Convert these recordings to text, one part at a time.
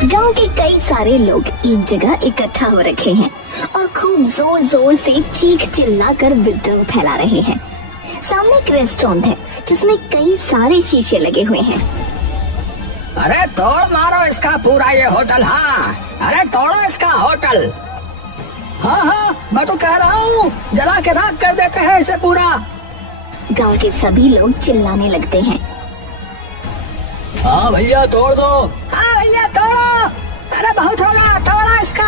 गांव के कई सारे लोग एक जगह इकट्ठा हो रखे हैं और खूब जोर जोर से चीख चिल्लाकर विद्रोह फैला रहे हैं। सामने एक रेस्टोरेंट है जिसमें कई सारे शीशे लगे हुए हैं। अरे तोड़ मारो इसका पूरा ये होटल। हाँ, अरे तोड़ो इसका होटल। हाँ हाँ, मैं तो कह रहा हूँ जला के राख कर देते हैं इसे पूरा। गांव के सभी लोग चिल्लाने लगते हैं। हाँ भैया तोड़ दो। हाँ भैया तोड़ो। अरे बहुत होगा, तोड़ो इसका।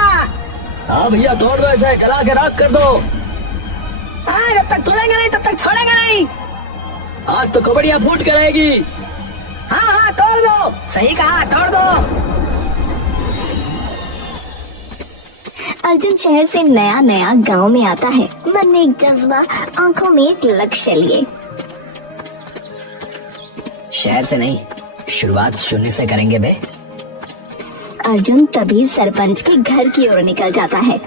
हाँ भैया तोड़ दो इसे, जला के राख कर दो। हाँ, जब तक तोड़ेंगे नहीं तब तक छोड़ेंगे नहीं। आज तो कबड्डियाँ फूट कर रहेगी। हाँ हाँ तोड़ दो, सही कहा, तोड़ दो। अर्जुन शहर से नया नया गांव में आता है। मन में एक जज्बा, आंखों में एक लक्ष्य लिए। शहर से नहीं, शुरुआत शून्य से करेंगे बे। अर्जुन तभी सरपंच के घर की ओर निकल जाता है।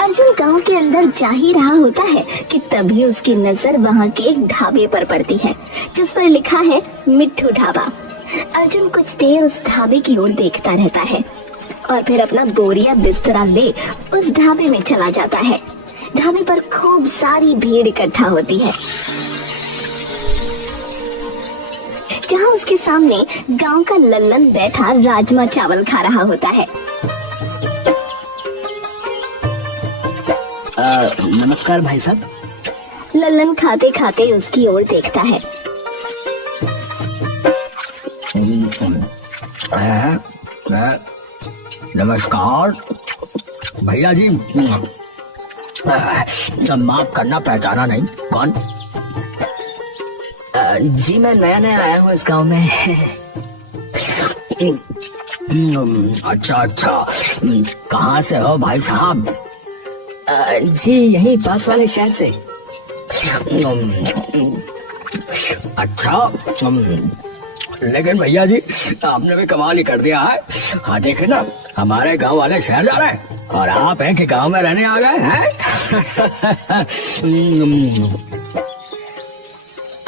अर्जुन गांव के अंदर जा ही रहा होता है कि तभी उसकी नजर वहां के एक ढाबे पर पड़ती है जिस पर लिखा है मिट्ठू ढाबा। अर्जुन कुछ देर उस ढाबे की ओर देखता रहता है और फिर अपना बोरिया बिस्तरा ले उस ढाबे में चला जाता है। ढाबे पर खूब सारी भीड़ इकट्ठा होती है जहां उसके सामने गांव का लल्लन बैठा राजमा चावल खा रहा होता है। नमस्कार भाई साहब। लल्लन खाते खाते उसकी ओर देखता है। नमस्कार भैया जी। माफ करना, पहचाना नहीं। कौन? जी मैं नया नया आया हूँ इस गांव में। अच्छा अच्छा, कहाँ से हो भाई साहब? जी यहीं पास वाले शहर से। अच्छा, लेकिन भैया जी आपने भी कमाल ही कर दिया है। हाँ देखे ना, हमारे गांव वाले शहर जा रहे हैं और आप हैं कि गांव में रहने आ गए हैं।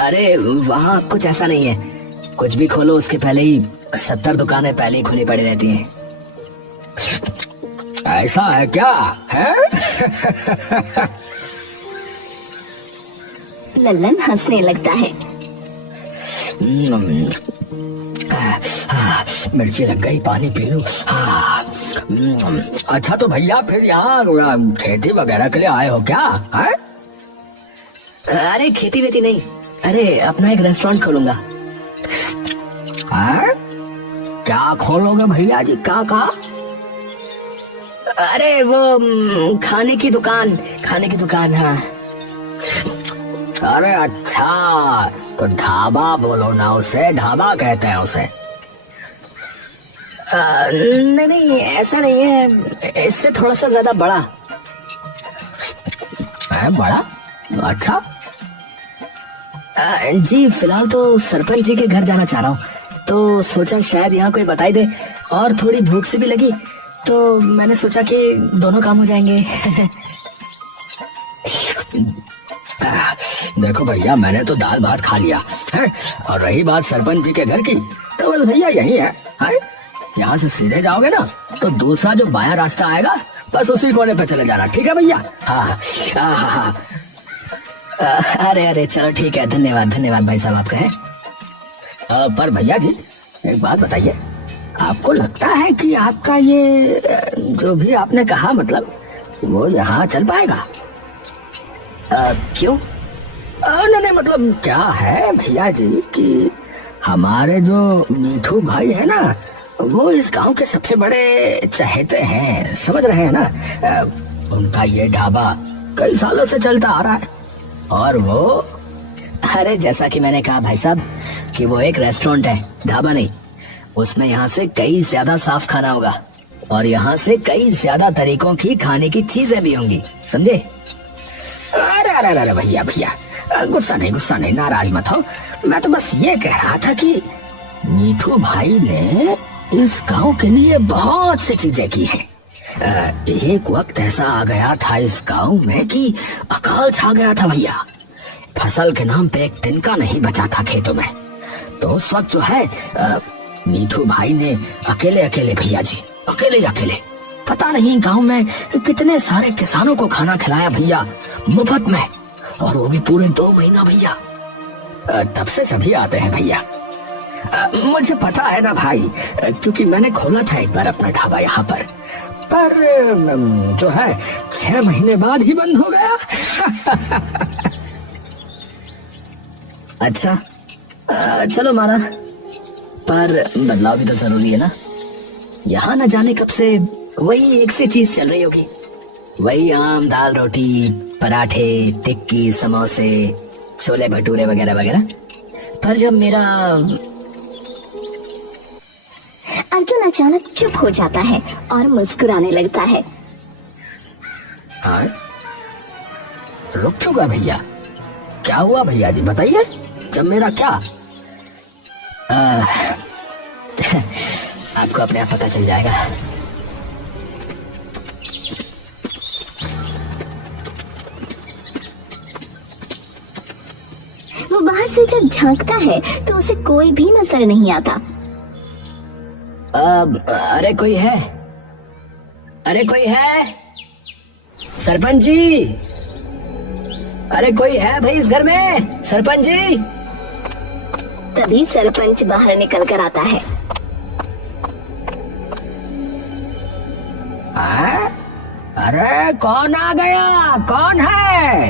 अरे वहाँ कुछ ऐसा नहीं है, कुछ भी खोलो उसके पहले ही 70 दुकानें पहले ही खुली पड़ी रहती हैं। ऐसा है क्या है? लल्लन हंसने लगता है। मिर्ची लग गई, पानी पी लूं। अच्छा तो भैया फिर यहाँ खेती वगैरह के लिए आए हो क्या है? अरे खेती वेती नहीं, अरे अपना एक रेस्टोरेंट खोलूंगा। है? क्या खोलोगे भैया जी? क्या कहा? अरे वो खाने की दुकान, खाने की दुकान। हाँ। अरे अच्छा, तो ढाबा बोलो ना उसे, ढाबा कहते हैं उसे। नहीं नहीं ऐसा नहीं है, इससे थोड़ा सा ज्यादा बड़ा है। बड़ा? अच्छा। जी फिलहाल तो सरपंच जी के घर जाना चाह रहा हूँ, तो सोचा शायद यहाँ कोई बताई दे, और थोड़ी भूख से भी लगी तो मैंने सोचा कि दोनों काम हो जाएंगे। देखो भैया, मैंने तो दाल भात खा लिया है, और रही बात सरपंच जी के घर की, तो बस भैया यही है। यहाँ से सीधे जाओगे ना तो दूसरा जो बायां रास्ता आएगा, बस उसी कोने पे चले जाना। ठीक है भैया? हाँ हाँ। अरे अरे चलो ठीक है, धन्यवाद धन्यवाद भाई साहब आपका है। पर भैया जी एक बात बताइए, आपको लगता है कि आपका ये जो भी आपने कहा, मतलब वो यहाँ चल पाएगा? क्यों? नहीं मतलब क्या है भैया जी कि हमारे जो मीठू भाई है ना, वो इस गांव के सबसे बड़े चहेते हैं, समझ रहे हैं ना। उनका ये ढाबा कई सालों से चलता आ रहा है, और वो, अरे जैसा कि मैंने कहा भाई साहब कि वो एक रेस्टोरेंट है, ढाबा नहीं। उसमें यहाँ से कई ज्यादा साफ खाना होगा, और यहाँ से कई ज्यादा तरीकों की खाने की चीजें भी होंगी, समझे? अरे अरे अरे भैया भैया, गुस्सा नहीं, नाराज मत हो। मैं तो बस ये कह रहा था कि मीठू भाई ने इस गांव के लिए बहुत सी चीजें की हैं। एक वक्त ऐसा आ गया था इस गांव में कि अकाल छा गया था भैया। फसल के नाम पे एक तिनका नहीं बचा था खेतों में। तो उस वक्त जो है मीठू भाई ने अकेले अकेले भैया जी, अकेले पता नहीं गांव में कितने सारे किसानों को खाना खिलाया भैया, मुफ्त में, और वो भी पूरे 2 महीना भैया। तब से सभी आते हैं भैया। मुझे पता है ना भाई, क्योंकि मैंने खोला था एक बार अपना ढाबा यहाँ पर जो है 6 महीने बाद ही बंद हो गया। अच्छा, चलो माना, पर बदलाव भी तो जरूरी है ना। यहाँ न जाने कब से वही एक सी चीज चल रही होगी, वही आम दाल रोटी पराठे टिक्की समोसे छोले भटूरे वगैरह वगैरह। पर जब मेरा अर्जुन अचानक चुप हो जाता है और मुस्कुराने लगता है। हाँ, रुक क्यों गया भैया? क्या हुआ भैया जी, बताइए। जब मेरा क्या आपको अपने आप पता चल जाएगा। वो बाहर से जब झांकता है तो उसे कोई भी नजर नहीं आता। अरे कोई है, अरे कोई है, सरपंच जी, अरे कोई है भाई इस घर में, सरपंच जी। तभी सरपंच बाहर निकल कर आता है। अरे कौन आ गया, कौन है?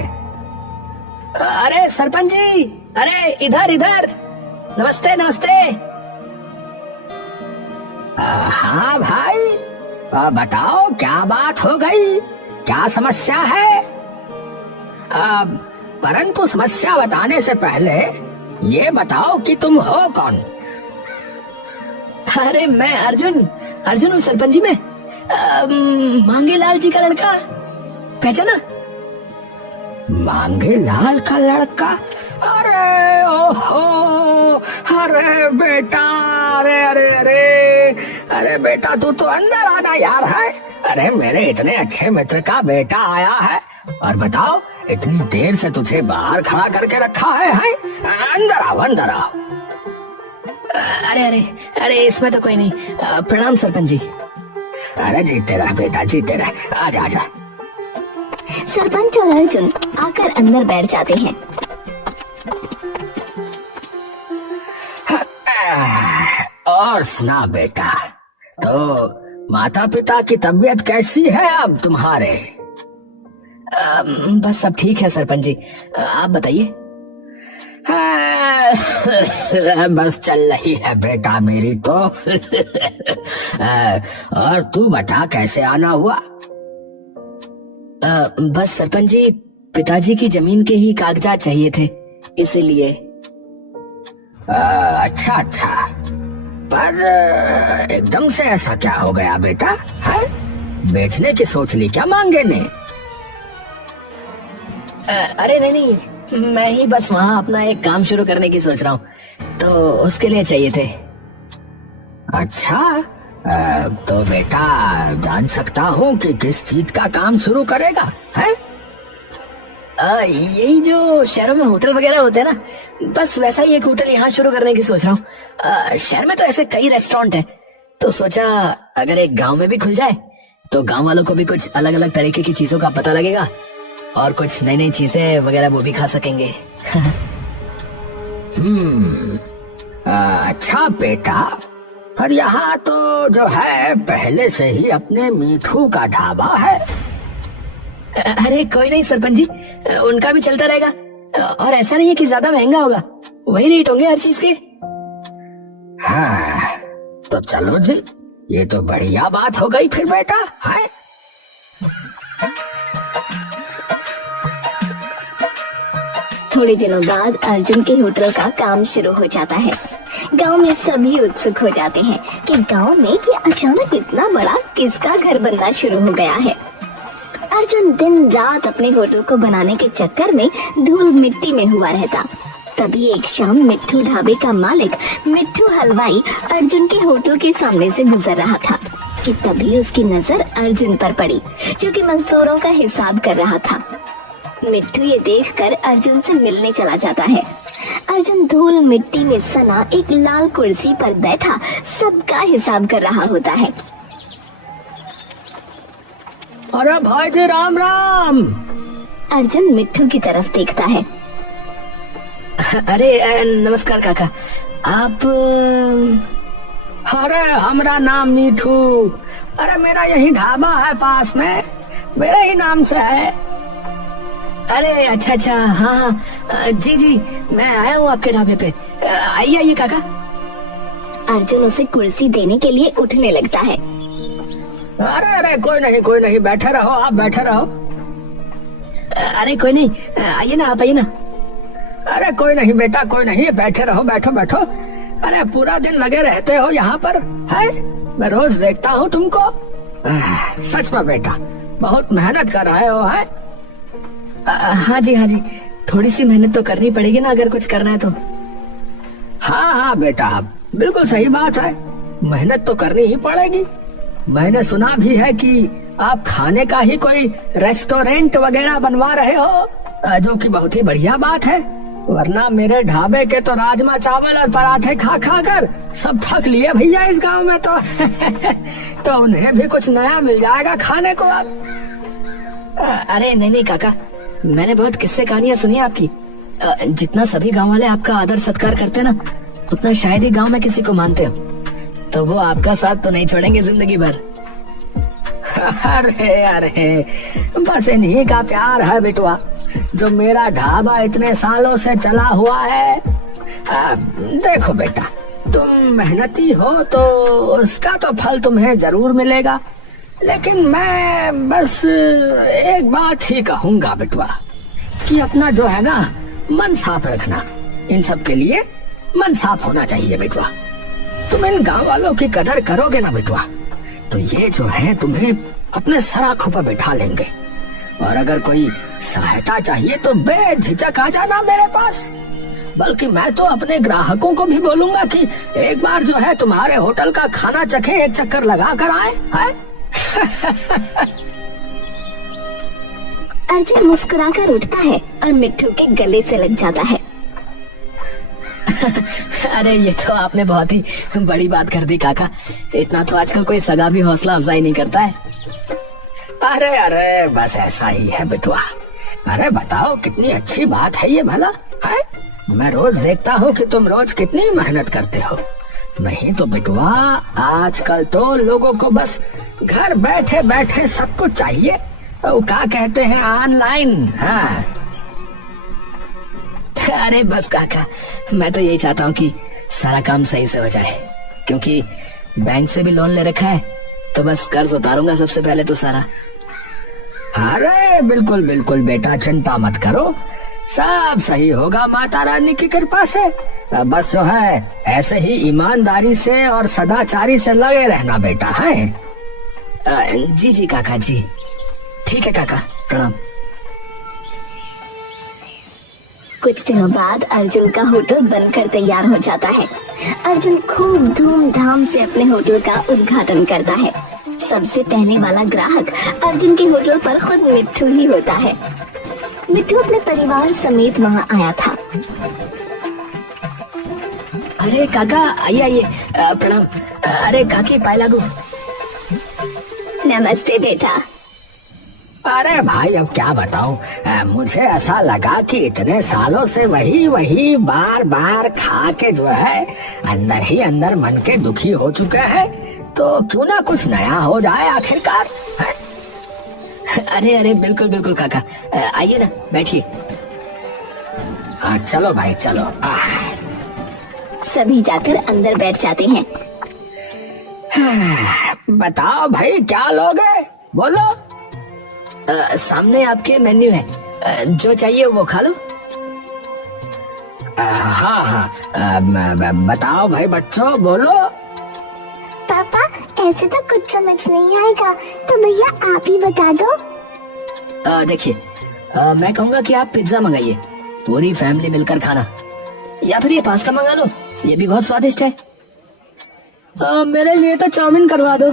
अरे सरपंच जी, अरे इधर इधर, नमस्ते नमस्ते। हाँ भाई, बताओ क्या बात हो गई, क्या समस्या है? परंतु समस्या बताने से पहले ये बताओ कि तुम हो कौन? अरे मैं अर्जुन हूँ सरपंच जी, मैं मांगेलाल जी का लड़का, पहचाना? मांगेलाल का लड़का? अरे ओहो, अरे बेटा, अरे बेटा तू तो अंदर आना यार है। अरे मेरे इतने अच्छे मित्र का बेटा आया है, और बताओ इतनी देर से तुझे बाहर खड़ा करके रखा है? अंदर आओ, अंदर आओ। अरे इसमें तो कोई नहीं। प्रणाम सरपंच जी। अरे जीते रह बेटा, जीते रह, आजा आजा। सरपंच और अर्जुन आकर अंदर बैठ जाते हैं। और सुना बेटा, तो माता पिता की तबीयत कैसी है अब तुम्हारे? बस सब ठीक है सरपंच जी, आप बताइए। बस चल रही है बेटा मेरी तो। और तू बता कैसे आना हुआ? बस सरपंच जी, पिताजी की जमीन के ही कागजात चाहिए थे, इसीलिए। अच्छा, पर एकदम से ऐसा क्या हो गया बेटा? है बेचने की सोच ली क्या मांगे ने? अरे नहीं, मैं ही बस वहाँ अपना एक काम शुरू करने की सोच रहा हूँ, तो उसके लिए चाहिए थे। अच्छा, तो बेटा जान सकता हूँ कि किस चीज का काम शुरू करेगा? है यही जो शहरों में होटल वगैरह होते हैं ना, बस वैसा ही एक होटल यहाँ शुरू करने की सोच रहा हूँ। शहर में तो ऐसे कई रेस्टोरेंट हैं, तो सोचा अगर एक गांव में भी खुल जाए तो गांव वालों को भी कुछ अलग अलग तरीके की चीजों का पता लगेगा, और कुछ नई नई चीजें वगैरह वो भी खा सकेंगे। अच्छा बेटा, पर यहाँ तो जो है पहले से ही अपने मीठू का ढाबा है। अरे कोई नहीं सरपंच जी, उनका भी चलता रहेगा, और ऐसा नहीं है कि ज्यादा महंगा होगा, वही रेट होंगे हर चीज के। हाँ तो चलो जी, ये तो बढ़िया बात हो गई फिर बेटा। है थोड़े दिनों बाद अर्जुन के होटल का काम शुरू हो जाता है। गांव में सभी उत्सुक हो जाते हैं कि गांव में ये अचानक इतना बड़ा किसका घर बनना शुरू हो गया है। अर्जुन दिन रात अपने होटल को बनाने के चक्कर में धूल मिट्टी में हुआ रहता। तभी एक शाम मिट्ठू ढाबे का मालिक मिट्ठू हलवाई अर्जुन के होटल के सामने से गुजर रहा था कि तभी उसकी नजर अर्जुन पर पड़ी, जो कि मजदूरों का हिसाब कर रहा था। मिट्ठू ये देखकर अर्जुन से मिलने चला जाता है। अर्जुन धूल मिट्टी में सना एक लाल कुर्सी पर बैठा सबका हिसाब कर रहा होता है। अरे भाई जी राम राम। अर्जुन मिट्ठू की तरफ देखता है। अरे नमस्कार काका, आप? अरे हमारा नाम मीठू। अरे मेरा यही ढाबा है पास में, मेरे ही नाम से है। अरे अच्छा अच्छा, हाँ जी जी, मैं आया हूँ आपके ढाबे पे। आइए आइए काका। अर्जुन उसे कुर्सी देने के लिए उठने लगता है। अरे अरे कोई नहीं, बैठे रहो, आप बैठे रहो। अरे कोई नहीं, आइए ना, आप आइए ना। अरे कोई नहीं बेटा, कोई नहीं, बैठे रहो, बैठो बैठो। अरे पूरा दिन लगे रहते हो यहाँ पर, है? मैं रोज देखता हूँ तुमको। सच में बेटा, बहुत मेहनत कर रहे हो, है? हाँ जी, थोड़ी सी मेहनत तो करनी पड़ेगी ना, अगर कुछ करना है तो। हाँ बेटा, बिल्कुल सही बात है, मेहनत तो करनी ही पड़ेगी। मैंने सुना भी है कि आप खाने का ही कोई रेस्टोरेंट वगैरह बनवा रहे हो, जो कि बहुत ही बढ़िया बात है। वरना मेरे ढाबे के तो राजमा चावल और पराठे खा खा कर सब थक लिए भैया इस गांव में तो। तो उन्हें भी कुछ नया मिल जाएगा खाने को अब। अरे नहीं काका, मैंने बहुत किस्से कहानियां सुनी आपकी। जितना सभी गांव वाले आपका आदर सत्कार करते ना, उतना शायद ही गांव में किसी को मानते हो। तो वो आपका साथ तो नहीं छोड़ेंगे जिंदगी भर। अरे बस इन्हीं का प्यार है बेटुआ, जो मेरा ढाबा इतने सालों से चला हुआ है। देखो बेटा, तुम मेहनती हो तो उसका तो फल तुम्हें जरूर मिलेगा, लेकिन मैं बस एक बात ही कहूंगा बेटुआ, कि अपना जो है ना मन साफ रखना। इन सब के लिए मन साफ होना चाहिए बेटुआ। तुम इन गांव वालों की कदर करोगे ना बेटुआ, तो ये जो है तुम्हें अपने सराखों पर बैठा लेंगे। और अगर कोई सहायता चाहिए तो बेझिझक आ जाना मेरे पास। बल्कि मैं तो अपने ग्राहकों को भी बोलूंगा कि एक बार जो है तुम्हारे होटल का खाना चखे, एक चक्कर लगा कर आए, है? अर्जुन मुस्कुराकर उठता है और मिट्ठू के गले से लग जाता है। अरे ये तो आपने बहुत ही बड़ी बात कर दी काका, इतना तो आजकल कोई सगा भी हौसला अफजाई नहीं करता है। अरे बस ऐसा ही है बेटुआ। अरे बताओ, कितनी अच्छी बात है ये भला, है? मैं रोज देखता हूँ कि तुम रोज कितनी मेहनत करते हो। नहीं तो बेटुआ, आजकल तो लोगों को बस घर बैठे बैठे सब कुछ चाहिए। वो क्या कहते हैं, ऑनलाइन। हाँ अरे बस काका, मैं तो यही चाहता हूँ कि सारा काम सही से हो जाए, क्योंकि बैंक से भी लोन ले रखा है, तो बस कर्ज उतारूंगा सबसे पहले तो सारा। अरे बिल्कुल बिल्कुल बेटा, चिंता मत करो, सब सही होगा माता रानी की कृपा से। बस जो है ऐसे ही ईमानदारी से और सदाचारी से लगे रहना बेटा, है? जी जी काका जी, ठीक है काका, प्रणाम। कुछ दिनों बाद अर्जुन का होटल बनकर तैयार हो जाता है। अर्जुन खूब धूमधाम से अपने होटल का उद्घाटन करता है। सबसे पहले वाला ग्राहक अर्जुन के होटल पर खुद मिट्ठू ही होता है। मिट्ठू अपने परिवार समेत वहां आया था। अरे काका, आइए आइए, प्रणाम। अरे काकी, पाए लागू। नमस्ते बेटा। अरे भाई, अब क्या बताऊं, मुझे ऐसा लगा कि इतने सालों से वही बार बार खा के जो है अंदर ही अंदर मन के दुखी हो चुके हैं, तो क्यों ना कुछ नया हो जाए आखिरकार, है? अरे बिल्कुल बिल्कुल काका, आइए ना, बैठिए। चलो भाई चलो। सभी जाकर अंदर बैठ जाते हैं। बताओ भाई, क्या लोगे, बोलो। सामने आपके मेन्यू है, जो चाहिए वो खा लो। हाँ, बताओ भाई बच्चों, बोलो। पापा, ऐसे तो कुछ समझ नहीं आएगा, तो भैया आप ही बता दो। देखिए, मैं कहूँगा कि आप पिज्जा मंगाइए, पूरी फैमिली मिलकर खाना, या फिर ये पास्ता मंगा लो, ये भी बहुत स्वादिष्ट है। मेरे लिए तो चाउमीन करवा दो।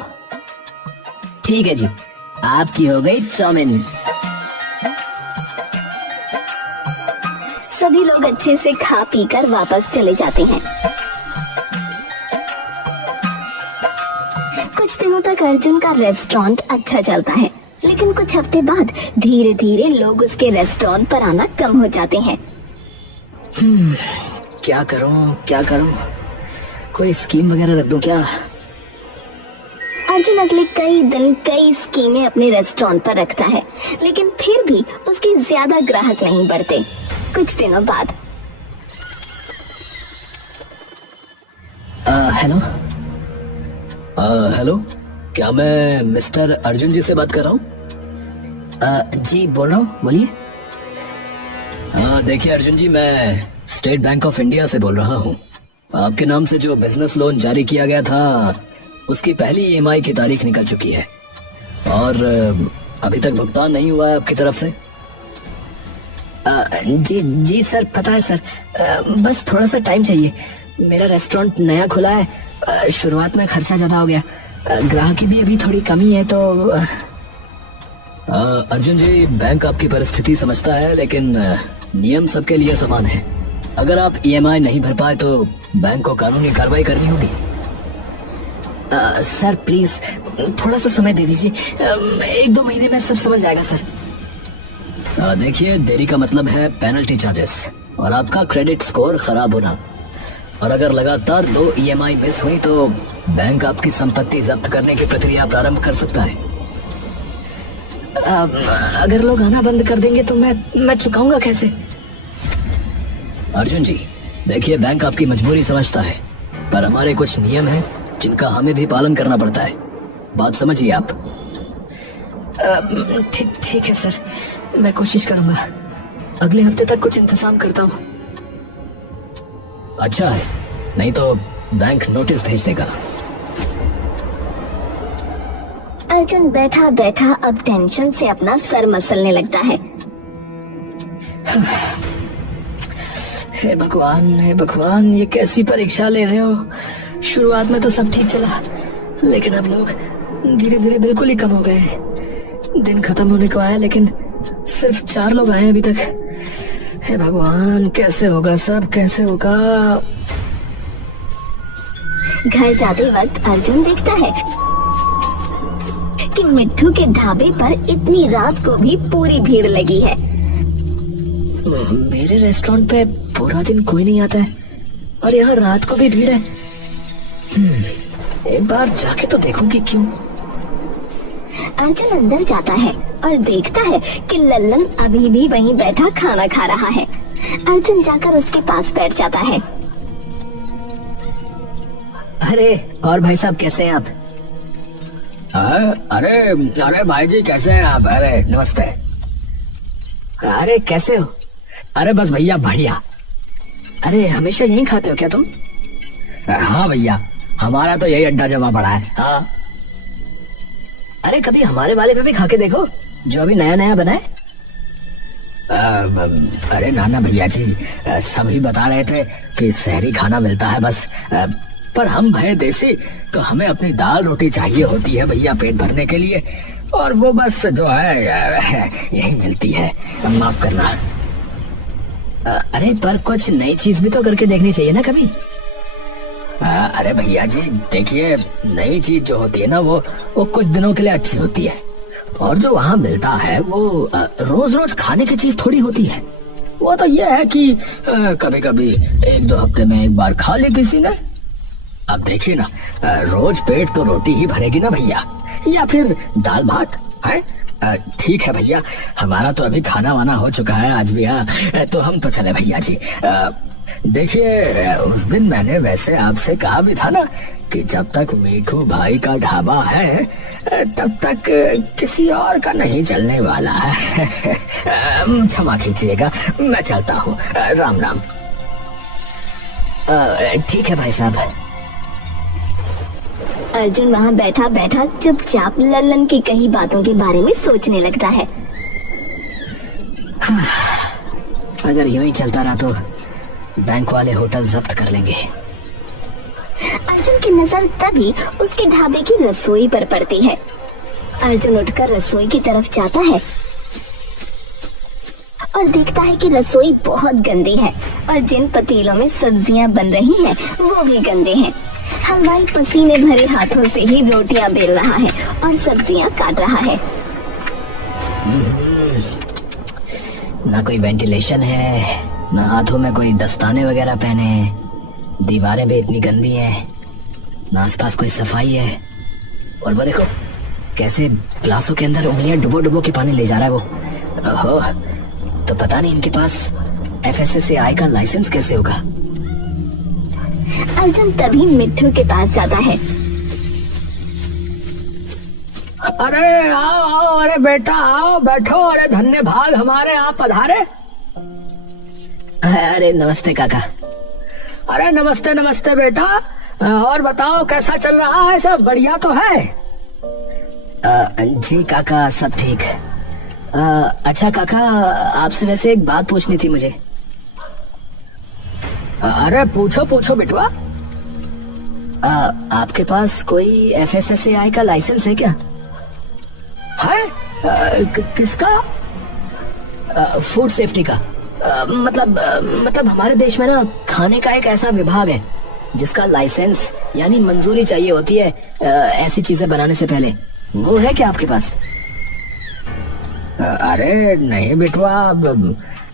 ठीक है जी, आपकी हो गई चाउमीन। सभी लोग अच्छे से खा पी कर वापस चले जाते हैं। कुछ दिनों तक अर्जुन का रेस्टोरेंट अच्छा चलता है, लेकिन कुछ हफ्ते बाद धीरे धीरे लोग उसके रेस्टोरेंट पर आना कम हो जाते हैं। क्या करूं? कोई स्कीम वगैरह रख दूं क्या? अर्जुन अगले कई दिन कई स्कीमें अपने रेस्टोरेंट पर रखता है, लेकिन फिर भी उसके ज्यादा ग्राहक नहीं बढ़ते। कुछ दिनों बाद हेलो हेलो, क्या मैं मिस्टर अर्जुन जी से बात कर रहा हूँ? जी बोल रहा हूँ, बोलिए। देखिए अर्जुन जी, मैं स्टेट बैंक ऑफ इंडिया से बोल रहा हूँ। आपके नाम से जो बिजनेस लोन जारी किया गया था, उसकी पहली ईएमआई की तारीख निकल चुकी है और अभी तक भुगतान नहीं हुआ है आपकी तरफ से। जी सर, पता है सर, बस थोड़ा सा टाइम चाहिए। मेरा रेस्टोरेंट नया खुला है, शुरुआत में खर्चा ज्यादा हो गया, ग्राहक की भी अभी थोड़ी कमी है, तो अर्जुन जी, बैंक आपकी परिस्थिति समझता है, लेकिन नियम सबके लिए समान है। अगर आप ईएमआई नहीं भर पाए तो बैंक को कानूनी कार्रवाई करनी होगी। सर प्लीज थोड़ा सा समय दे दीजिए, 1-2 महीने में सब समझ जाएगा सर। देखिए, देरी का मतलब है पेनल्टी चार्जेस और आपका क्रेडिट स्कोर खराब होना, और अगर लगातार 2 ईएमआई मिस हुई तो बैंक आपकी संपत्ति जब्त करने की प्रक्रिया प्रारंभ कर सकता है। अगर लोग आना बंद कर देंगे तो मैं चुकाऊंगा कैसे? अर्जुन जी, देखिए, बैंक आपकी मजबूरी समझता है, पर हमारे कुछ नियम हैं जिनका हमें भी पालन करना पड़ता है। बात समझिए आप। ठीक है सर, मैं कोशिश करूंगा। अगले हफ्ते तक कुछ इंतजाम करता हूँ। अच्छा है, नहीं तो बैंक नोटिस भेज देगा। अर्जुन बैठा बैठा अब टेंशन से अपना सर मसलने लगता है। हे भगवान, ये कैसी परीक्षा ले रहे हो? शुरुआत में तो सब ठीक चला, लेकिन अब लोग धीरे धीरे बिल्कुल ही कम हो गए हैं। दिन खत्म होने को आया, लेकिन सिर्फ 4 लोग आए अभी तक। हे भगवान, कैसे होगा सब, कैसे होगा? घर जाते वक्त अर्जुन देखता है कि मिट्ठू के ढाबे पर इतनी रात को भी पूरी भीड़ लगी है। मेरे रेस्टोरेंट पे पूरा दिन कोई नहीं आता है और यहाँ रात को भी भीड़ है। एक बार जाके तो देखूंगी क्यों। अर्जुन अंदर जाता है और देखता है कि लल्लन अभी भी वहीं बैठा खाना खा रहा है। अर्जुन जाकर उसके पास बैठ जाता है। अरे और भाई साहब, कैसे हैं आप? अरे भाई जी, कैसे हैं आप? अरे नमस्ते। अरे कैसे हो? अरे बस भैया बढ़िया। अरे हमेशा यहीं खाते हो क्या तुम? हाँ भैया, हमारा तो यही अड्डा जमा पड़ा है। हाँ, अरे कभी हमारे वाले पे भी खा के देखो, जो अभी नया नया बना है। अरे नाना भैया जी, सभी बता रहे थे कि शहरी खाना मिलता है बस, पर हम भय देसी, तो हमें अपनी दाल रोटी चाहिए होती है भैया पेट भरने के लिए, और वो बस जो है यही मिलती है। माफ करना। अरे पर कुछ नई चीज भी तो करके देखनी चाहिए ना कभी। अरे भैया जी देखिए, नई चीज जो होती है ना वो कुछ दिनों के लिए अच्छी होती है, और जो वहाँ मिलता है वो रोज रोज खाने की चीज थोड़ी होती है। वो तो ये है कि कभी कभी 1-2 हफ्ते में एक बार खा ली किसी ने। अब देखिए ना, रोज पेट तो रोटी ही भरेगी ना भैया, या फिर दाल भात है। ठीक है भैया, हमारा तो अभी खाना वाना हो चुका है आज भी। हाँ, तो हम तो चले भैया जी। देखिए, उस दिन मैंने वैसे आपसे कहा भी था ना कि जब तक मीठू भाई का ढाबा है तब तक किसी और का नहीं चलने वाला है। क्षमा कीजिएगा, मैं चलता हूँ। राम राम। ठीक है भाई साहब। अर्जुन वहाँ बैठा बैठा चुपचाप लल्लन की कही बातों के बारे में सोचने लगता है। अगर यूं ही चलता रहा तो बैंक वाले होटल जब्त कर लेंगे। अर्जुन की नजर तभी उसके ढाबे की रसोई पर पड़ती है। अर्जुन उठकर रसोई की तरफ जाता है और देखता है कि रसोई बहुत गंदी है और जिन पतीलों में सब्जियां बन रही हैं वो भी गंदे हैं। हलवाई पसीने भरे हाथों से ही रोटियां बेल रहा है और सब्जियां काट रहा है। ना कोई वेंटिलेशन है, ना हाथों में कोई दस्ताने वगैरह पहने हैं, दीवारें भी इतनी गंदी हैं, ना आसपास कोई सफाई है। और वो देखो कैसे ग्लासों के अंदर उंगलियां डुबो डुबो के पानी ले जा रहा है वो। ओहो, तो पता नहीं इनके पास FSSAI का लाइसेंस कैसे होगा। अर्जुन तभी मिट्ठू के पास जाता है। अरे आओ आओ, अरे बेटा आओ, बैठो, अरे धन्य भाग हमारे, आप पधारे। अरे नमस्ते काका। अरे नमस्ते नमस्ते बेटा, और बताओ कैसा चल रहा है, सब बढ़िया तो है? जी काका सब ठीक है। अच्छा काका, आपसे वैसे एक बात पूछनी थी मुझे। अरे पूछो पूछो बिटवा। आपके पास कोई FSSAI का लाइसेंस है क्या? है? किसका? फूड सेफ्टी का। मतलब हमारे देश में ना खाने का एक ऐसा विभाग है जिसका लाइसेंस यानी मंजूरी चाहिए होती है ऐसी चीजें बनाने से पहले। वो है क्या आपके पास? अरे नहीं बिटवा,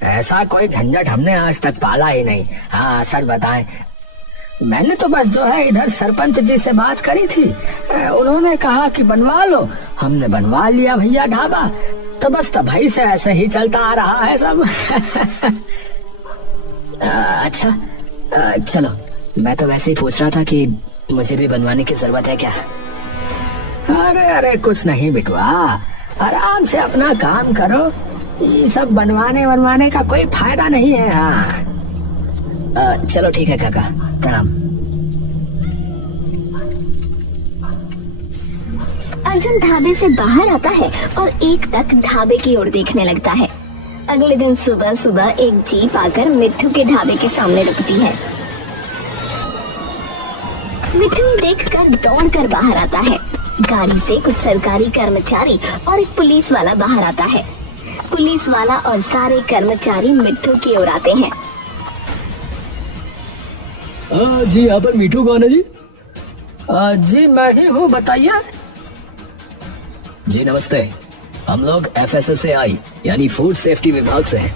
ऐसा कोई झंझट हमने आज तक पाला ही नहीं। हाँ सच बताएं, मैंने तो बस जो है इधर सरपंच जी से बात करी थी, उन्होंने कहा कि बनवा लो, हमने बनवा लिया भैया ढाबा, तो बस तभी से ऐसे ही चलता आ रहा है सब। अच्छा चलो, मैं तो वैसे ही पूछ रहा था कि मुझे भी बनवाने की जरूरत है क्या? अरे अरे कुछ नहीं बिटवा, आराम से अपना काम करो, ये सब बनवाने का कोई फायदा नहीं है। हाँ चलो ठीक है काका, प्रणाम। अर्जुन ढाबे से बाहर आता है और एक टक ढाबे की ओर देखने लगता है। अगले दिन सुबह सुबह एक जीप आकर मिट्ठू के ढाबे के सामने रुकती है। मिट्ठू देखकर दौड़कर बाहर आता है। गाड़ी से कुछ सरकारी कर्मचारी और एक पुलिस वाला बाहर आता है। पुलिस वाला और सारे कर्मचारी मिट्ठू की ओर आते हैं। जी यहाँ पर मिट्ठू कौन है जी? जी मैं ही हूँ, बताइए। जी नमस्ते, हम लोग FSSAI यानी फूड सेफ्टी विभाग से हैं।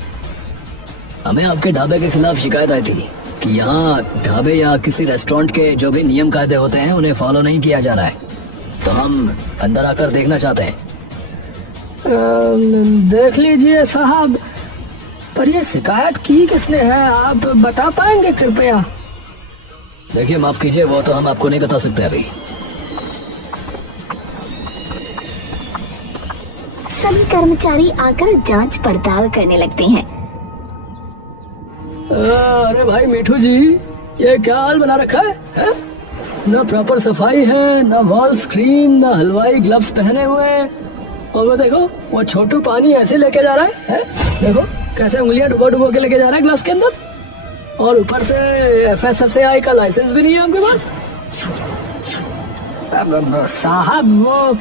हमें आपके ढाबे के खिलाफ शिकायत आई थी कि यहाँ ढाबे या किसी रेस्टोरेंट के जो भी नियम कायदे होते हैं उन्हें फॉलो नहीं किया जा रहा है, तो हम अंदर आकर देखना चाहते हैं। देख लीजिए साहब, पर ये शिकायत की किसने है, आप बता पाएंगे कृपया? देखिए माफ कीजिए, वो तो हम आपको नहीं बता सकते अभी। सभी कर्मचारी आकर जांच पड़ताल करने लगते हैं। अरे भाई मिठू जी, ये क्या हाल बना रखा है? ना प्रॉपर सफाई है, ना वॉल स्क्रीन, ना हलवाई ग्लव्स पहने हुए हैं। और वो देखो, वो छोटू पानी ऐसे लेके जा रहा है? देखो कैसे उंगलियां डुबो डुबो के लेके जा रहा है ग्लास के अंदर, और ऊपर से FSSAI का लाइसेंस भी नहीं है आपके पास। साहब वो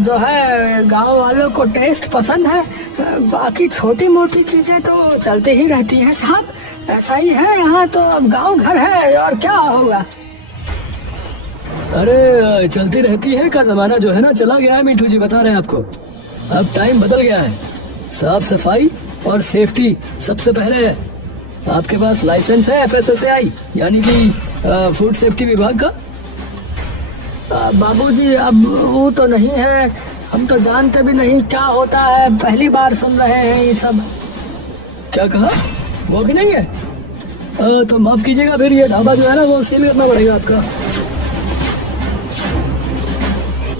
जो है गांव वालों को टेस्ट पसंद है, बाकी छोटी मोटी चीजें तो चलती ही रहती हैं साहब, ऐसा ही है यहाँ तो, अब गांव घर है और क्या होगा। अरे चलती रहती है का जमाना जो है ना चला गया है मिठू जी, बता रहे हैं आपको, अब टाइम बदल गया है। साफ सफाई और सेफ्टी सबसे पहले है। आपके पास लाइसेंस है FSSAI यानी कि फूड सेफ्टी विभाग का? बाबूजी अब वो तो नहीं है, हम तो जानते भी नहीं क्या होता है, पहली बार सुन रहे हैं ये सब। क्या कहा? वो भी नहीं है? तो माफ कीजिएगा, फिर ये ढाबा जो है ना वो सील करना पड़ेगा आपका।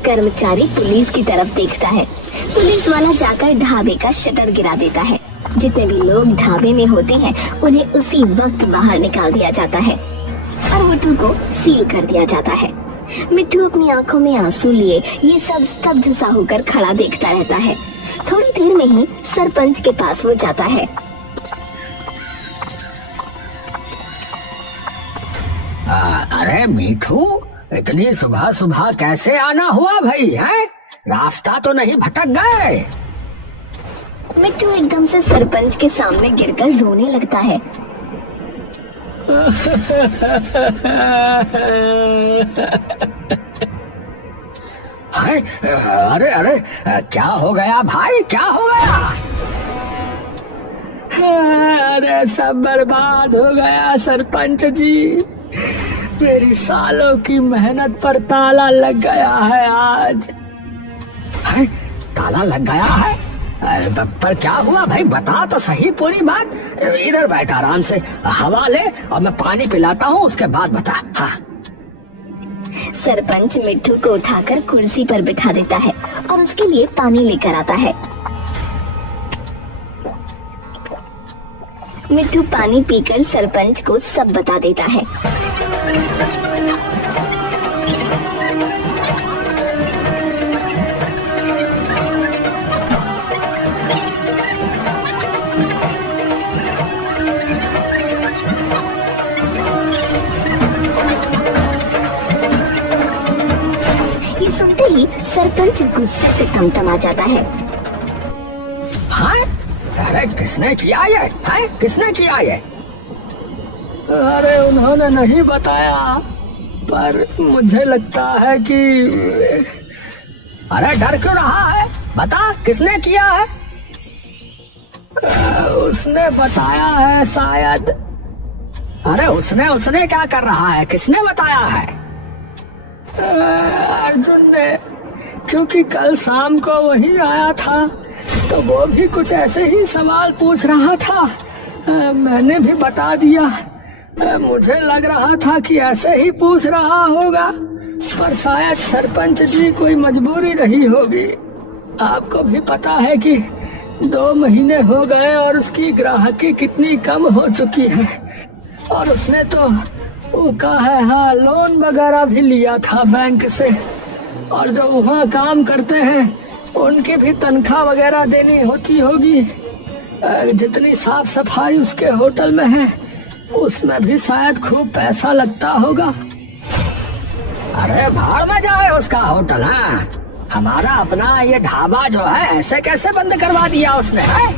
कर्मचारी पुलिस की तरफ देखता है। पुलिस वाला जाकर ढाबे का शटर गिरा देता है। जितने भी लोग ढाबे में होते हैं उन्हें उसी वक्त बाहर निकाल दिया जाता है और मिट्ठू को सील कर दिया जाता है। मिट्ठू अपनी आंखों में आंसू लिए ये सब स्तब्ध सा होकर खड़ा देखता रहता है। थोड़ी देर में ही सरपंच के पास वो जाता है। अरे मिठू, इतनी सुबह सुबह कैसे आना हुआ भाई? है रास्ता तो नहीं भटक गए? मिट्टू एकदम से सरपंच के सामने गिरकर रोने लगता है। हाय, अरे अरे, क्या हो गया भाई, क्या हो गया? अरे सब बर्बाद हो गया सरपंच जी, मेरी सालों की मेहनत पर ताला लग गया है आज। है? ताला लग गया है? पर क्या हुआ भाई, बता तो सही पूरी बात। इधर बैठ आराम से, हवा ले और मैं पानी पिलाता हूँ, उसके बाद बता। हाँ। सरपंच मिट्टू को उठाकर कुर्सी पर बिठा देता है और उसके लिए पानी लेकर आता है। मिट्टू पानी पीकर सरपंच को सब बता देता है। ये सुनते ही सरपंच गुस्से से तमतमा जाता है। हाँ? अरे किसने किया ये? है? किसने किया ये? अरे उन्होंने नहीं बताया, पर मुझे लगता है कि... अरे डर क्यों रहा है, बता किसने किया है? उसने बताया है शायद। अरे उसने क्या कर रहा है, किसने बताया है? अर्जुन ने, क्योंकि कल शाम को वही आया था तो वो भी कुछ ऐसे ही सवाल पूछ रहा था। मैंने भी बता दिया। मुझे लग रहा था कि ऐसे ही पूछ रहा होगा, पर शायद सरपंच जी कोई मजबूरी रही होगी। आपको भी पता है कि 2 महीने हो गए और उसकी ग्राहकी कितनी कम हो चुकी है, और उसने तो वो कहा है, हाँ, लोन वगैरह भी लिया था बैंक से, और जो वहाँ काम करते हैं उनकी भी तनख्वाह वगैरह देनी होती होगी। जितनी साफ सफाई उसके होटल में है उसमें भी शायद खूब पैसा लगता होगा। अरे भाड़ में जाए उसका होटल। हाँ, हमारा अपना ये ढाबा जो है ऐसे कैसे बंद करवा दिया उसने? है?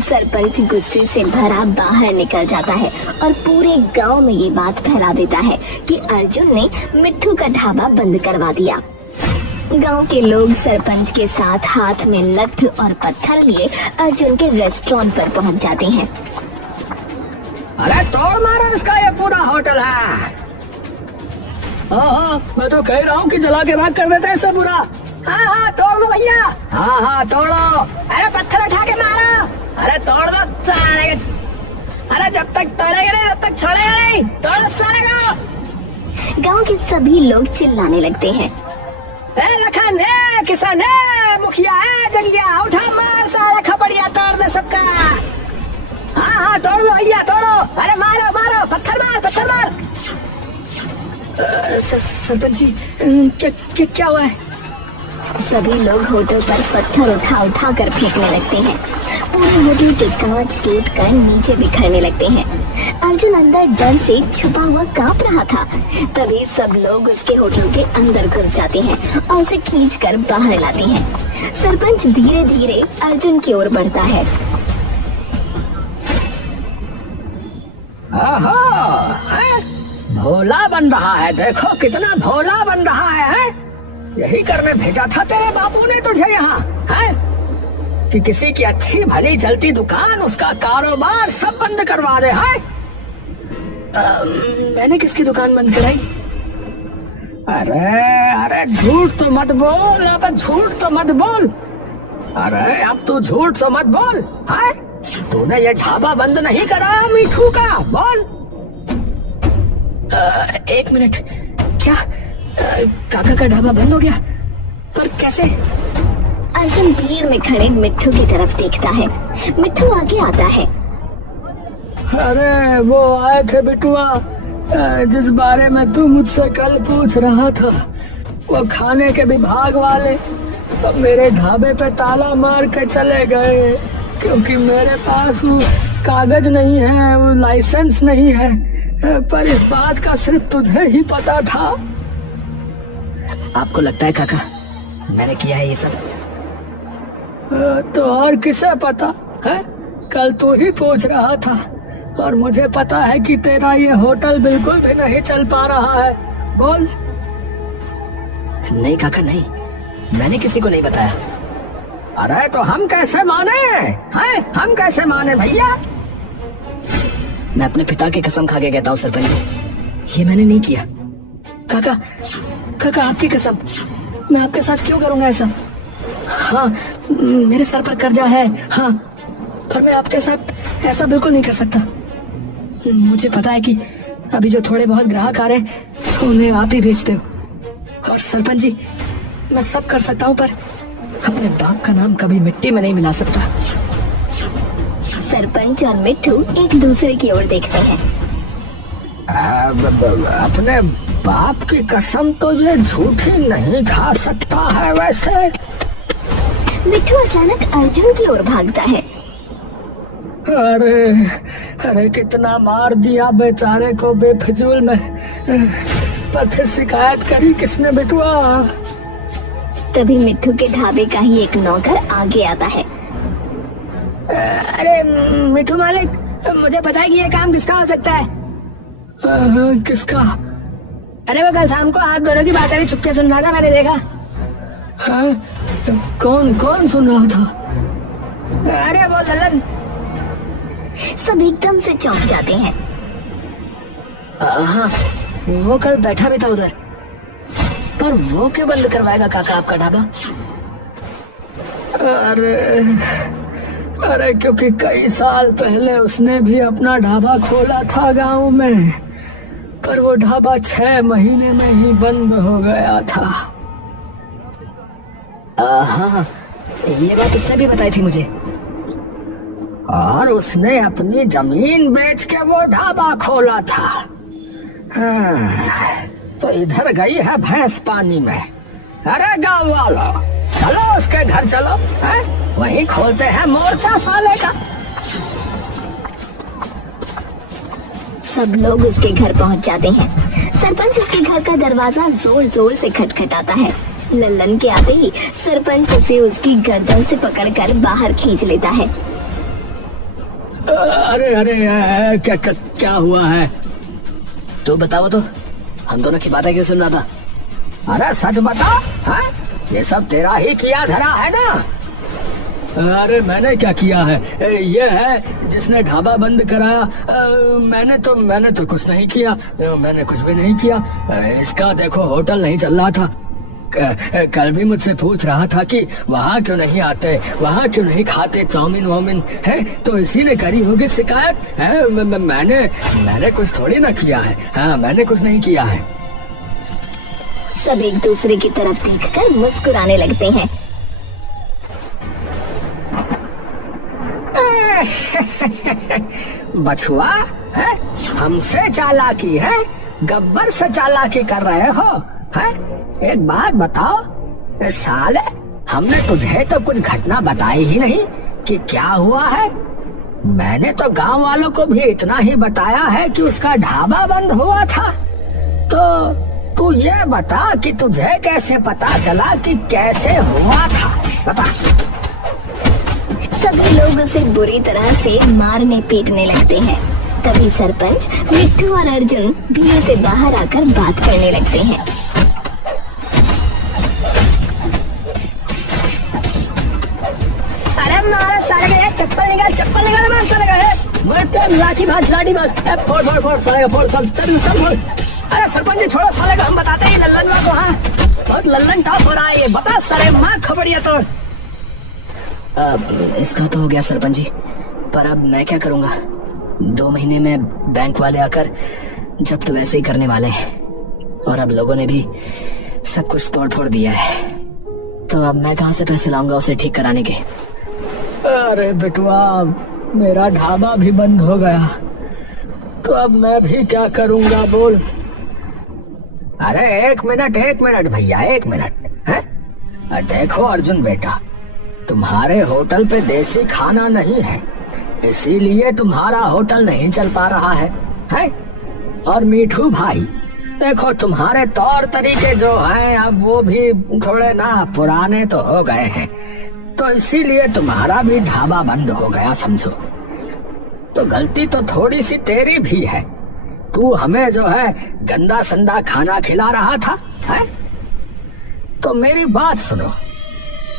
सरपंच गुस्से से भरा बाहर निकल जाता है और पूरे गांव में ये बात फैला देता है कि अर्जुन ने मिट्टू का ढाबा बंद करवा दिया। गांव के लोग सरपंच के साथ हाथ में लट्ठू और पत्थर लिए अर्जुन के रेस्टोरेंट पर पहुंच जाते हैं। अरे तोड़ मारो इसका ये पूरा होटल है। हाँ, मैं तो कह रहा हूँ कि जला के राख कर देते हैं इसे पूरा। हाँ, तोड़ दो भैया। हाँ, तोड़ो। अरे पत्थर उठा के मारो। अरे तोड़ दो सारे। अरे जब तक तोड़ेगा नहीं तब तक छोड़ेगा नहीं। तोड़ सारे को। गांव के सभी लोग चिल्लाने लगते हैं। लखन है, किसान है, मुखिया है, जंगिया, उठा मार सारा खपड़िया, तोड़ दे सबका। हाँ, तोड़ दो भैया, तोड़ो। अरे मारो मारो, पत्थर मार। सरपंच जी, क्या हुआ है? सभी लोग होटल पर पत्थर उठा कर फेंकने लगते हैं। पूरे होटल के कांच टूट कर नीचे बिखरने लगते हैं। अर्जुन अंदर डर से छुपा हुआ कांप रहा था। तभी सब लोग उसके होटल के अंदर घुस जाते हैं और उसे खींचकर बाहर लाते हैं। सरपंच धीरे धीरे अर्जुन की ओर बढ़ता है। भोला बन रहा है, देखो कितना भोला बन रहा है। यही करने भेजा था तेरे बापू ने तुझे यहाँ, है? कि किसी की अच्छी भली चलती दुकान, उसका कारोबार सब बंद करवा दे। है? मैंने किसकी दुकान बंद कराई? अरे झूठ तो मत बोल, अब झूठ तो मत बोल। अरे अब तू झूठ तो मत बोल। है? तूने ये ढाबा बंद नहीं करा मिठू का, बोल। 1 मिनट, क्या काका का ढाबा बंद हो गया? पर कैसे? अर्जुन भीड़ में खड़े मिट्टू की तरफ देखता है। मिट्टू आगे आता है। अरे वो आए थे बिटुआ, जिस बारे में तू मुझसे कल पूछ रहा था। वो खाने के विभाग वाले तो मेरे ढाबे पे ताला मार के चले गए, क्योंकि मेरे पास वो कागज नहीं है, वो लाइसेंस नहीं है। पर इस बात का सिर्फ तुझे ही पता था। आपको लगता है काका मैंने किया है ये सब? तो और किसे पता है, कल तू ही पूछ रहा था, और मुझे पता है कि तेरा ये होटल बिल्कुल भी नहीं चल पा रहा है। बोल। नहीं काका नहीं, मैंने किसी को नहीं बताया। अरे तो हम कैसे माने हैं, हम कैसे माने भैया? मैं अपने पिता की कसम खा के कहता हूँ सरपंच जी, ये मैंने नहीं किया। काका काका आपकी कसम, मैं आपके साथ क्यों करूंगा ऐसा? हाँ मेरे सर पर कर्जा है, हाँ, पर मैं आपके साथ ऐसा बिल्कुल नहीं कर सकता। मुझे पता है कि अभी जो थोड़े बहुत ग्राहक आ रहे हैं उन्हें आप ही भेजते हो। और सरपंच जी, मैं सब कर सकता हूँ, पर अपने बाप का नाम कभी मिट्टी में नहीं मिला सकता। सरपंच और मिट्ठू एक दूसरे की ओर देखते हैं। अपने बाप की कसम तो ये झूठी नहीं खा सकता है। वैसे मिट्ठू अचानक अर्जुन की ओर भागता है। अरे अरे कितना मार दिया बेचारे को बेफिजूल में, पर फिर शिकायत करी किसने बिटुआ? तभी मिट्ठू के ढाबे का ही एक नौकर आगे आता है। अरे मिट्ठू मालिक, मुझे पता है कि ये काम किसका हो सकता है। किसका? अरे वो कल शाम को आप दोनों की बातें भी चुपके सुन रहा था, मैंने देखा। हाँ? कौन कौन सुन रहा था? अरे वो ललन। सब एकदम से चौंक जाते हैं। हाँ, वो कल बैठा भी था उधर, पर वो क्यों बंद करवाएगा काका आपका ढाबा? अरे क्योंकि कई साल पहले उसने भी अपना ढाबा खोला था गांव में, पर वो ढाबा 6 महीने में ही बंद हो गया था। हाँ, ये बात उसने भी बताई थी मुझे। और उसने अपनी जमीन बेच के वो ढाबा खोला था। हाँ, तो इधर गई है भैंस पानी में। अरे गाँव वालों, चलो उसके घर चलो, है? वहीं खोलते हैं मोर्चा साले का। सब लोग उसके घर पहुंच जाते हैं। सरपंच उसके घर का दरवाजा जोर जोर से खटखटाता है। लल्लन के आते ही सरपंच उसे उसकी गर्दन से पकड़कर बाहर खींच लेता है। अरे अरे क्या क्या, क्या हुआ है? तो बताओ तो, हम दोनों की बातें क्यों सुन रहा था? अरे सच बता, है? ये सब तेरा ही किया धरा है ना? अरे मैंने क्या किया है? ये है जिसने ढाबा बंद कराया। मैंने तो कुछ नहीं किया, मैंने कुछ भी नहीं किया। इसका देखो होटल नहीं चल रहा था। कल भी मुझसे पूछ रहा था कि वहाँ क्यों नहीं आते, वहाँ क्यों नहीं खाते चाउमीन वाउमीन, है? तो इसी ने करी होगी शिकायत, है? मैंने कुछ थोड़ी ना किया है। हाँ, मैंने कुछ नहीं किया है। सब एक दूसरे की तरफ देखकर मुस्कुराने लगते हैं। बछुआ, है? हमसे चालाकी है, गब्बर से चालाकी कर रहे हो, है? एक बात बताओ साले, हमने तुझे तो कुछ घटना बताई ही नहीं कि क्या हुआ है। मैंने तो गांव वालों को भी इतना ही बताया है कि उसका ढाबा बंद हुआ था। तो तू ये बता कि तुझे कैसे पता चला कि कैसे हुआ था, बता। सभी लोग उसे बुरी तरह से मारने पीटने लगते हैं। तभी सरपंच, मिट्ठू और अर्जुन भी उसे बाहर आकर बात करने लगते हैं। अरे मारा साले का, चप्पल निकाल मार साले का है। मर लाठी भाज फोड़ साले का, फोड़ सब फोड़। अरे सरपंच जी छोड़ो साले को, हम बताते हैं लल्लन को। हाँ, बहुत लल्लन टॉप हो रहा है ये, बता साले, मार खबरिया तोड़। इसका तो हो गया सरपंच जी, पर अब मैं क्या करूंगा? 2 महीने में बैंक वाले आकर जब्त वैसे ही करने वाले हैं, और अब लोगों ने भी सब कुछ तोड़ फोड़ दिया है। तो अब मैं कहाँ से पैसे लाऊंगा उसे ठीक कराने के? अरे बेटुआ, मेरा ढाबा भी बंद हो गया, तो अब मैं भी क्या करूंगा बोल? अरे एक मिनट भैया, 1 मिनट है। देखो अर्जुन बेटा, तुम्हारे होटल पे देसी खाना नहीं है, इसीलिए तुम्हारा होटल नहीं चल पा रहा है? और मीठू भाई, देखो तुम्हारे तौर तरीके जो हैं अब वो भी थोड़े ना पुराने तो हो गए हैं, तो इसीलिए तुम्हारा भी ढाबा बंद हो गया समझो। तो गलती तो थोड़ी सी तेरी भी है। तू हमें जो है गंदा संदा खाना खिला रहा था, है? तो मेरी बात सुनो,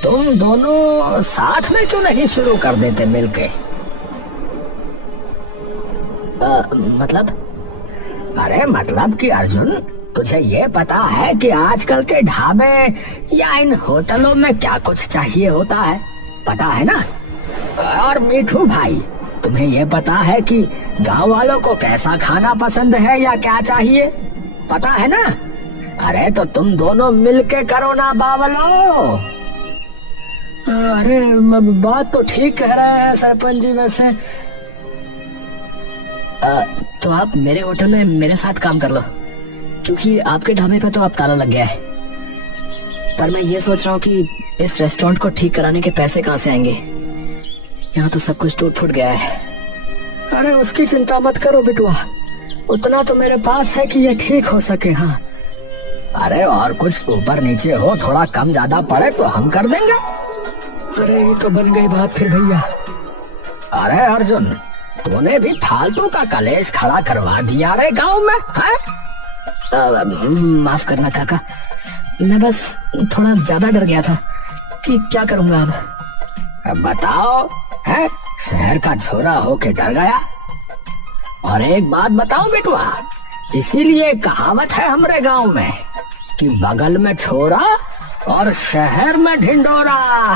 तुम दोनों साथ में क्यों नहीं शुरू कर देते मिलके? मतलब? अरे मतलब कि अर्जुन, तुझे ये पता है कि आजकल के ढाबे या इन होटलों में क्या कुछ चाहिए होता है, पता है ना? और मीठू भाई, तुम्हें ये पता है कि गांव वालों को कैसा खाना पसंद है या क्या चाहिए, पता है ना? अरे तो तुम दोनों मिलके करो ना बावलो। अरे बात तो ठीक कह रहे हैं सरपंच जी। वैसे तो आप मेरे होटल में मेरे साथ काम कर लो, क्योंकि आपके ढाबे पे तो अब ताला लग गया है। पर मैं ये सोच रहा हूँ कि इस रेस्टोरेंट को ठीक कराने के पैसे कहाँ से आएंगे? यहाँ तो सब कुछ टूट फूट गया है। अरे उसकी चिंता मत करो बिटुआ, उतना तो मेरे पास है कि ये ठीक हो सके। हाँ, अरे और कुछ ऊपर नीचे हो, थोड़ा कम ज्यादा पड़े तो हम कर देंगे। अरे ये तो बन गई बात फिर भैया। अरे अर्जुन, तूने भी फालतू का कलेश खड़ा करवा दिया रे गांव में, है? माफ करना काका, मैं बस थोड़ा ज्यादा डर गया था कि क्या करूंगा अब बताओ, है? शहर का छोरा होके डर गया? और एक बात बताओ बेटुआ, इसीलिए कहावत है हमारे गांव में कि बगल में छोरा और शहर में ढिंडोरा।